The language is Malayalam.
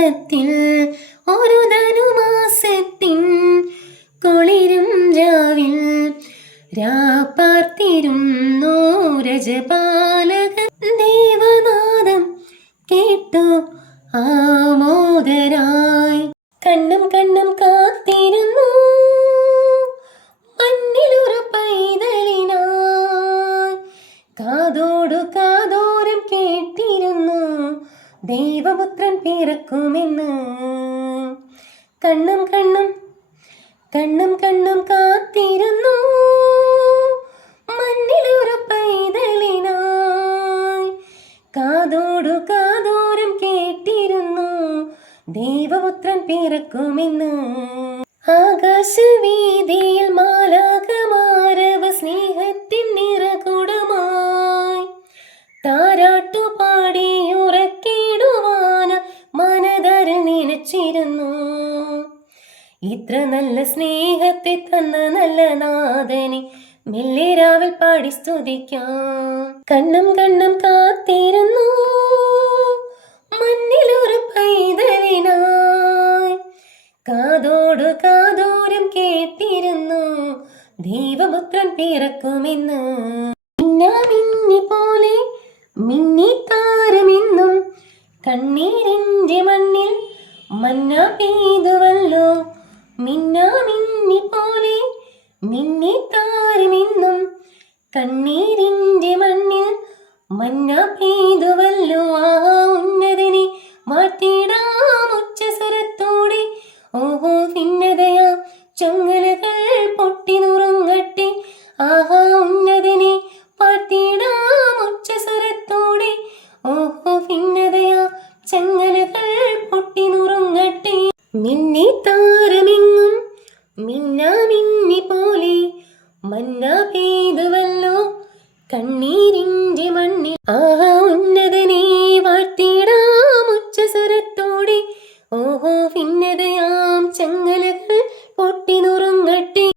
മാസത്തിൽ ഒരു ധനുമാസത്തിൻ കുളിരും രാവിൽ രാപ്പാർത്തിരുന്നു രജപാലക ദേവനാദം കേട്ടു ആമോദരായി. കണ്ണും കണ്ണും കാത്തിരുന്നു മണ്ണിലൊരു പൈതലിനായി. കാതോടു കാതോരം കേട്ടിരുന്നു ദൈവപുത്രൻ പിറക്കുമെന്ന്. കണ്ണും കണ്ണും കണ്ണും കണ്ണും കാത്തിരുന്നു മണ്ണിലൊരു പൈതലിനായി. കാതോടു കാതോരം കേട്ടിരുന്നു ദൈവപുത്രൻ പിറക്കുമെന്ന്. ആകാശവീതിയിൽ മാലാഖമാരവ സ്നേഹത്തിൻ നിറകുടമായി താരാട്ടുപാടി ഉറക്കിടുവാന മനതരിൽ നിലച്ചിരുന്നു. ഇത്ര നല്ല സ്നേഹത്തെ തന്ന നല്ല നാഥനെ മെല്ലെ രാവിൽ പാടി സ്തുതിക്കാം. കണ്ണും കണ്ണും കാത്തിരുന്നു മണ്ണിലൊരു പൈതലിനായി. കാതോടു കാതോരം കേട്ടിരുന്നു ദൈവപുത്രൻ പിറക്കുമെന്ന്. മിന്നി പോലെ മിന്നിത്താരമെന്നും കണ്ണീരിൻ്റെ മണ്ണിൽ മന്ന പെയ്തുവല്ലോ. മിന്നി പോലെ മിന്നിത്താരമെന്നും കണ്ണീരിൻ്റെ മണ്ണിൽ മന്ന പെയ്തുവല്ലോ. ആ ഉന്നതനെ വാഴ്ത്തിടാം ഉച്ചസ്വരത്തോടെ. ഓഹോ ഭിന്നതയാ ചങ്ങലകൾ പൊട്ടി നുറുങ്ങട്ടെ. ആഹാ ഉന്നതനെ വാഴ്ത്തിടാം ഉച്ചസ്വരത്തോടെ. ഓഹോ ഭിന്നതയാ ചങ്ങലകൾ പൊട്ടി നുറുങ്ങട്ടെ. മിന്നിത്താരമെങ്ങും മിന്നി പോലെ മന്ന പെയ്തുവല്ലോ കണ്ണീരിൻ്റെ മണ്ണിൽ. ആഹാ